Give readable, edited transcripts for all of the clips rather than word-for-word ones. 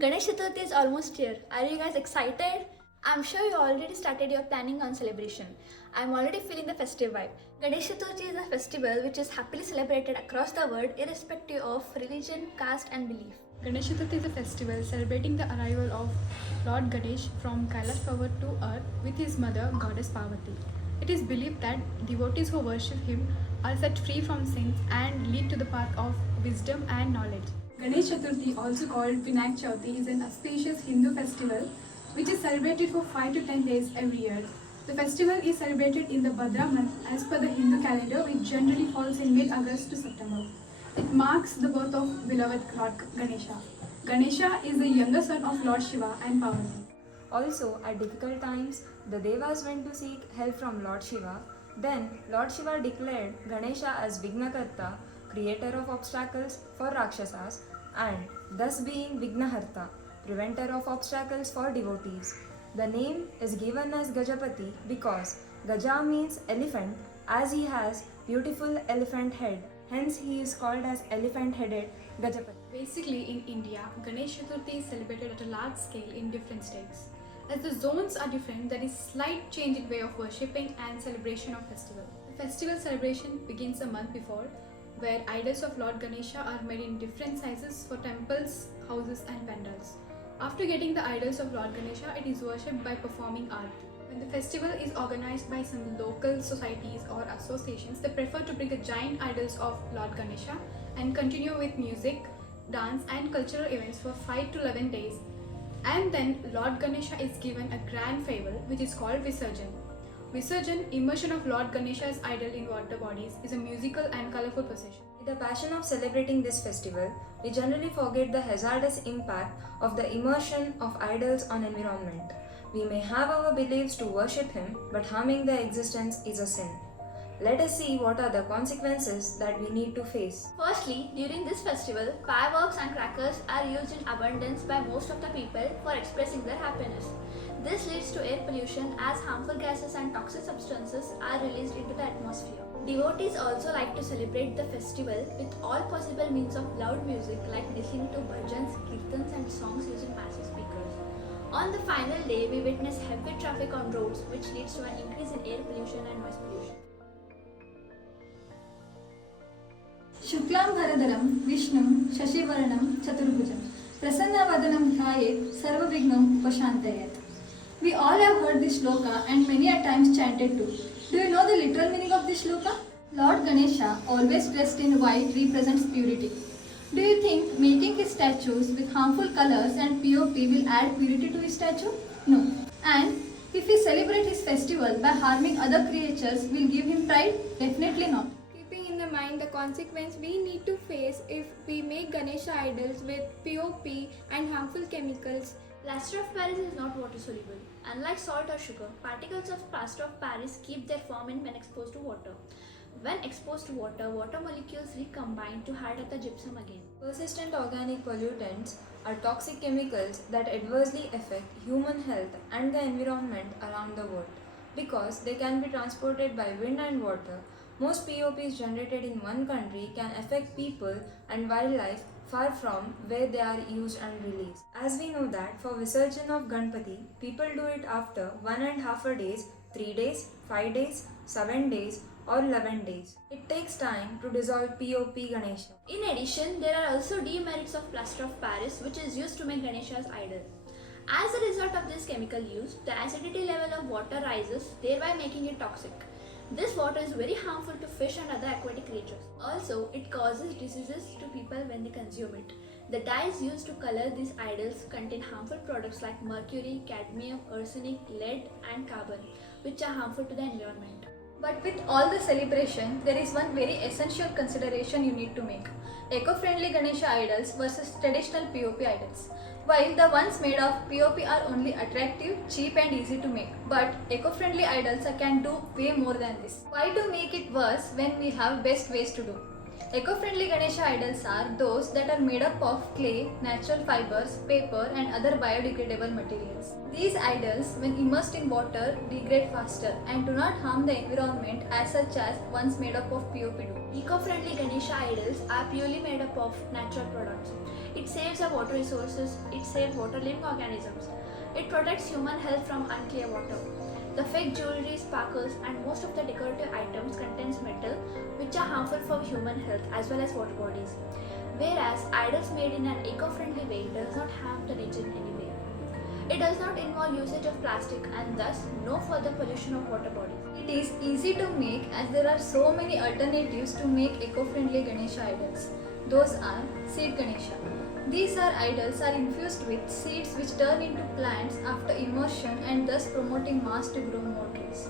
Ganesh Chaturthi is almost here. Are you guys excited? I'm sure you already started your planning on celebration. I'm already feeling the festive vibe. Ganesh Chaturthi is a festival which is happily celebrated across the world irrespective of religion, caste and belief. Ganesh Chaturthi is a festival celebrating the arrival of Lord Ganesh from Kailash Parvat to earth with his mother, goddess Parvati. It is believed that devotees who worship him are set free from sins and lead to the path of wisdom and knowledge. Ganesh Chaturthi, also called Vinayak Chaturthi, is an auspicious Hindu festival which is celebrated for 5 to 10 days every year. The festival is celebrated in the Bhadra month as per the Hindu calendar, which generally falls in mid-August to September. It marks the birth of beloved Lord Ganesha. Ganesha is the younger son of Lord Shiva and Parvati. Also, at difficult times, the Devas went to seek help from Lord Shiva. Then, Lord Shiva declared Ganesha as Vignakarta, creator of obstacles for Rakshasas, and thus being Vignaharta, preventer of obstacles for devotees. The name is given as Gajapati because Gaja means elephant, as he has beautiful elephant head. Hence, he is called as elephant-headed Gajapati. Basically, in India, Ganesh Chaturthi is celebrated at a large scale in different states. As the zones are different, there is slight change in way of worshipping and celebration of festival. The festival celebration begins a month before, where idols of Lord Ganesha are made in different sizes for temples, houses and pandals. After getting the idols of Lord Ganesha, it is worshipped by performing aarti. When the festival is organized by some local societies or associations, they prefer to bring the giant idols of Lord Ganesha and continue with music, dance and cultural events for 5 to 11 days. And then Lord Ganesha is given a grand farewell which is called Visarjan. Visarjan, immersion of Lord Ganesha's idol in water bodies, is a musical and colorful procession. With the passion of celebrating this festival, we generally forget the hazardous impact of the immersion of idols on environment. We may have our beliefs to worship him, but harming their existence is a sin. Let us see what are the consequences that we need to face. Firstly, during this festival, fireworks and crackers are used in abundance by most of the people for expressing their happiness. This leads to air pollution as harmful gases and toxic substances are released into the atmosphere. Devotees also like to celebrate the festival with all possible means of loud music like listening to bhajans, kirtans and songs using massive speakers. On the final day, we witness heavy traffic on roads which leads to an increase in air pollution and noise pollution. शुक्लां भरधरं विष्णुं शशिवर्णं चतुर्भुजं प्रसन्नवदनं ध्यायेत् सर्वविघ्नम् उपशान्तयेत्. We all have heard this shloka and many a times chanted too. Do you know the literal meaning of this shloka? Lord Ganesha, always dressed in white, represents purity. Do you think making his statues with harmful colors and POP will add purity to his statue? No. And if we celebrate his festival by harming other creatures, will give him pride? Definitely not. Keeping in the mind the consequence we need to face if we make Ganesha idols with POP and harmful chemicals. Plaster of Paris is not water soluble. Unlike salt or sugar, particles of plaster of Paris keep their form when exposed to water. When exposed to water, water molecules recombine to harden the gypsum again. Persistent organic pollutants are toxic chemicals that adversely affect human health and the environment around the world. Because they can be transported by wind and water, most POPs generated in one country can affect people and wildlife far from where they are used and released. As we know that for Visarjan of Ganpati, people do it after 1.5 days, 3 days, 5 days, 7 days or 11 days. It takes time to dissolve POP Ganesha. In addition, there are also demerits of plaster of Paris which is used to make Ganesha's idol. As a result of this chemical use, the acidity level of water rises, thereby making it toxic. This water is very harmful to fish and other aquatic creatures. Also, it causes diseases to people when they consume it. The dyes used to color these idols contain harmful products like mercury, cadmium, arsenic, lead and carbon, which are harmful to the environment. But with all the celebration, there is one very essential consideration you need to make. Eco-friendly Ganesha idols versus traditional POP idols. While the ones made of POP are only attractive, cheap and easy to make, but eco-friendly idols can do way more than this. Why to make it worse when we have best ways to do? Eco-friendly Ganesha idols are those that are made up of clay, natural fibers, paper and other biodegradable materials. These idols, when immersed in water, degrade faster and do not harm the environment as such as ones made up of POP do. Eco-friendly Ganesha idols are purely made up of natural products. It saves our water resources, it saves water living organisms. It protects human health from unclear water. The fake jewelry, sparkles and most of the decorative items contains metal which are harmful for human health as well as water bodies. Whereas idols made in an eco-friendly way does not harm the nature in any way. It does not involve usage of plastic and thus no further pollution of water bodies. It is easy to make as there are so many alternatives to make eco-friendly Ganesha idols. Those are seed Ganesha. These idols are infused with seeds which turn into plants after immersion and thus promoting mass to grow more trees.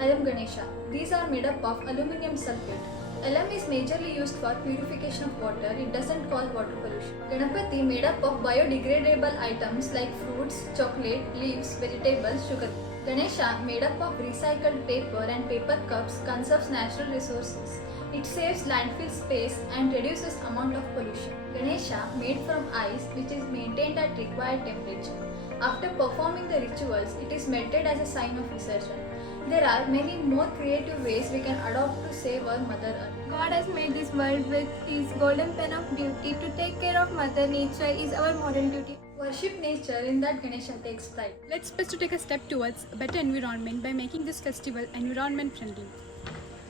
Alum Ganesha. These are made up of aluminium sulfate. Alum is majorly used for purification of water. It doesn't cause water pollution. Ganapati made up of biodegradable items like fruits, chocolate, leaves, vegetables, sugar. Ganesha made up of recycled paper and paper cups conserves natural resources. It saves landfill space and reduces amount of pollution. Ganesha made from ice which is maintained at required temperature. After performing the rituals, it is melted as a sign of Visarjan. There are many more creative ways we can adopt to save our Mother Earth. God has made this world with His golden pen of beauty. To take care of Mother Nature is our moral duty. Worship nature, in that Ganesha takes pride. Let's best to take a step towards a better environment by making this festival environment friendly.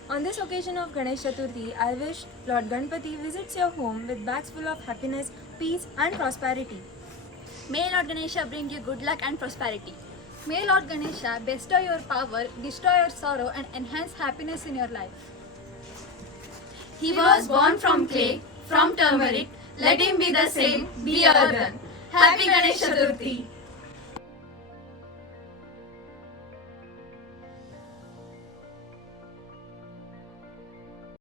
On this occasion of Ganesh Chaturthi, I wish Lord Ganpati visits your home with bags full of happiness, peace and prosperity. May Lord Ganesha bring you good luck and prosperity. May Lord Ganesha bestow your power, destroy your sorrow and enhance happiness in your life. He was born from clay, from turmeric. Let him be the same, be earthen. Happy Ganesh Chaturthi!